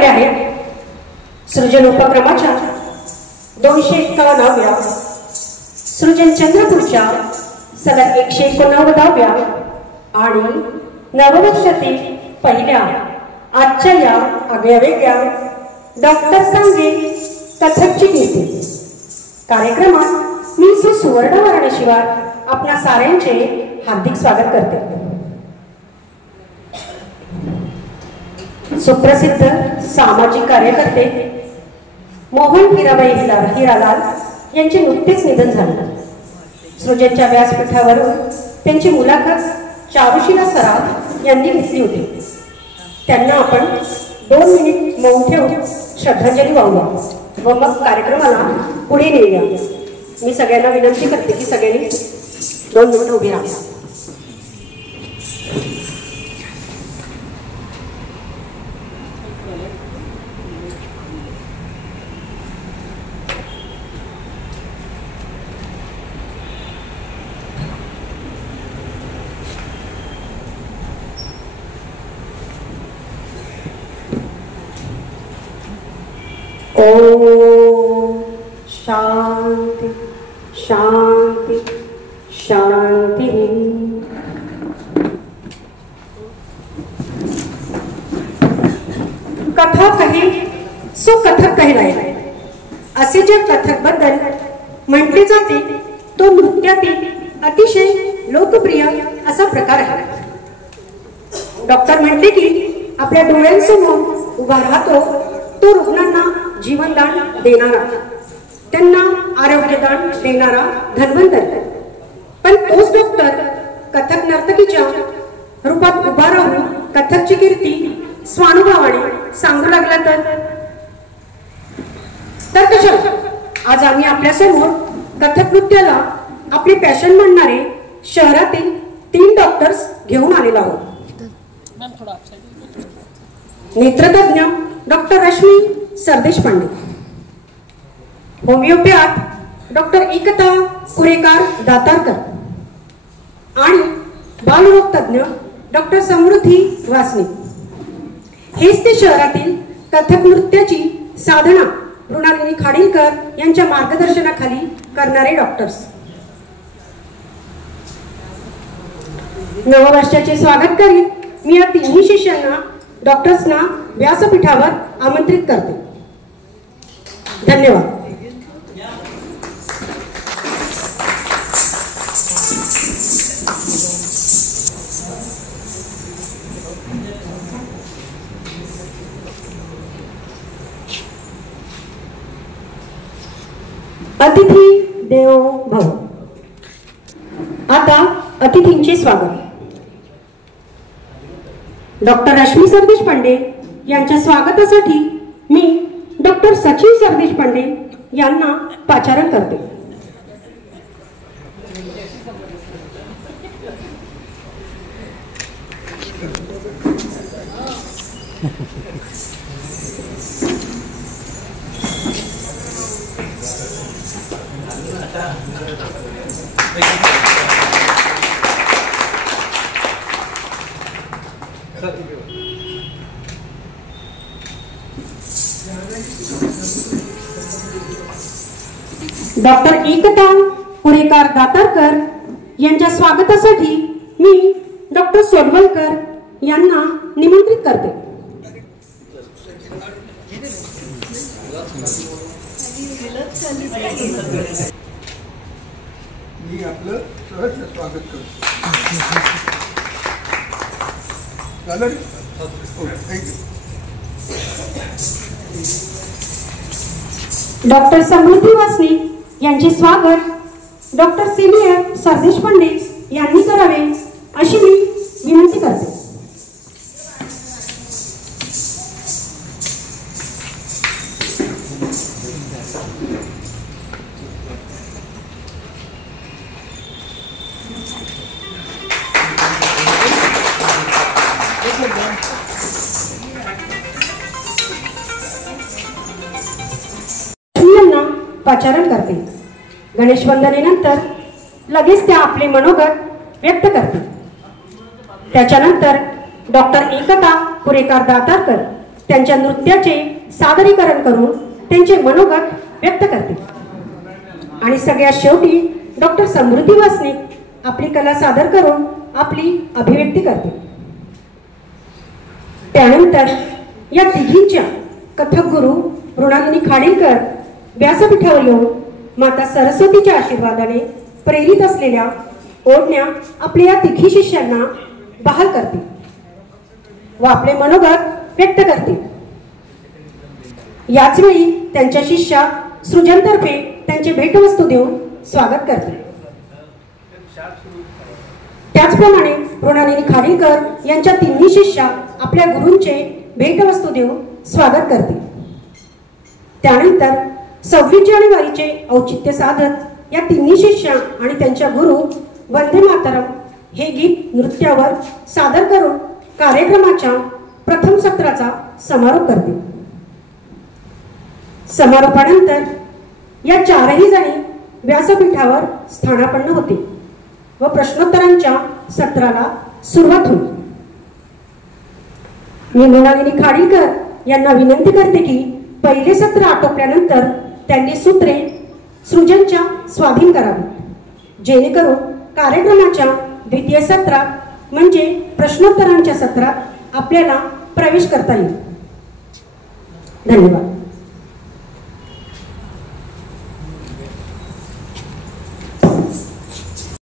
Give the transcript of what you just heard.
राहिले आहेत सृजन उपक्रमाच्या 251व्या सृजन चंद्रपूरच्या सलग 189व्या आणि नववर्षातील पहिल्या आजच्या या आगळ्या वेगळ्या डॉक्टर सांगे कथकची कीर्ती कार्यक्रमात मी सुवर्ण वाराणसीवर आपणा साऱ्यांचे हार्दिक स्वागत करते। सुप्रसिद्ध सामाजिक कार्यकर्ते मोहन हिराबाई हिरालाल यांचे नुकतेच निधन झाले। सृजनच्या व्यासपीठावरून त्यांची मुलाखत चारुशिला सराफ यांनी घेतली होती। त्यांना आपण 2 मिनिट मौन ठेवून श्रद्धांजली वाहूया व मग कार्यक्रमाला पुढे नेऊया। मी सगळ्यांना विनंती करते की सगळ्यांनी 2 मिनिट उभे राहा। ओम शांति शांति शांति। कथा कहे सो कथक कहलाय असे जे कथक बद्दल म्हटले जाते तो नृत्यातील अतिशय लोकप्रिय असा प्रकार आहे। डॉक्टर म्हणते की आपल्या डोळ्यांसमोर उभा राहतो तो रुग्णांना जीवनदान देणारा, त्यांना आरोग्यदान देणारा धन्वंतरी। पण तोच डॉक्टर कथक नर्तकीच्या रूपात उभा राहून कथकची कीर्ती स्वानुभवाने सांगू लागला तर कशा आज आम्ही आपल्या समोर कथक नृत्याला आपली पॅशन म्हणणारे शहरातील 3 डॉक्टर्स घेऊन आलेलो आहोत। नेत्रतज्ञ doctor Rashmi Sardeshpande, homeopath doctor Ekta Kurekar Datarkar आणि बालरोग तज्ञ डॉक्टर समृद्धी वासनी हेच ते शहरातील कथक नृत्याची साधना मृणालिनी खाडीलकर यांच्या मार्गदर्शनाखाली करणारे डॉक्टर्स। नववर्षाचे स्वागत करीत मी या 3 शिष्यांना डॉक्टर्सना व्यासपीठावर आमंत्रित करते। धन्यवाद। अतिथी देवो भव। आता अतिथींचे स्वागत। डॉक्टर रश्मी सरदेशपांडे यांच्या स्वागतासाठी मी डॉक्टर सचिन सरदेशपांडे यांना पाचारण करते। डॉक्टर एकता कुरेकार दातारकर यांच्या स्वागतासाठी मी डॉक्टर सोडवलकर यांना निमंत्रित करते। मी आपलं सहर्ष स्वागत करतो। डॉक्टर समृद्धी वासनी यांचे स्वागत डॉक्टर सिनियर सरदेशपांडे यांनी करावे अशी मी विनंती करते। पाचारण करते। गणेश वंदनेनंतर लगेच त्या आपले मनोगत व्यक्त करतील। त्याच्यानंतर डॉक्टर एकता कुरेकार दातारकर त्यांच्या नृत्याचे सादरीकरण करून त्यांचे मनोगत व्यक्त करतील. आणि सगळ्यात शेवटी डॉक्टर समृद्धी वासनिक आपली कला सादर करून आपली अभिव्यक्ती करतील. त्यानंतर या तिघींच्या कथक गुरु मृणालिनी खाडीलकर व्यासपीठावर येऊन माता सरस्वतीच्या आशीर्वादाने प्रेरित असलेल्या ओढण्या आपल्या या तिघी शिष्यांना बहाल करतील व आपले मनोगत व्यक्त करतील. याच वेळी त्यांच्या शिष्या सृजनतर्फे त्यांचे भेटवस्तू देऊन स्वागत करतील. त्याचप्रमाणे मृणालिनी खाडीलकर यांच्या तिन्ही शिष्या आपल्या गुरूंचे भेटवस्तू देऊन स्वागत करतील. त्यानंतर 26 जानेवारीचे औचित्य साधत या तिन्ही शिष्या आणि त्यांच्या गुरु वंदे मातरम हे गीत नृत्यावर सादर करून कार्यक्रमाच्या प्रथम सत्राचा समारोप करतील. समारोपानंतर या चारही जणी व्यासपीठावर स्थानापन्न होतील व प्रश्नोत्तरांच्या सत्राला सुरुवात होईल. मी मृणालिनी खाडीलकर यांना विनंती करते की पहिले सत्र आटोपल्यानंतर त्यांनी सूत्रे सृजनच्या स्वाधीन करावी, जेणेकरून कार्यक्रमाच्या द्वितीय सत्रात म्हणजे प्रश्नोत्तरांच्या सत्रात आपल्याला प्रवेश करता येईल. धन्यवाद.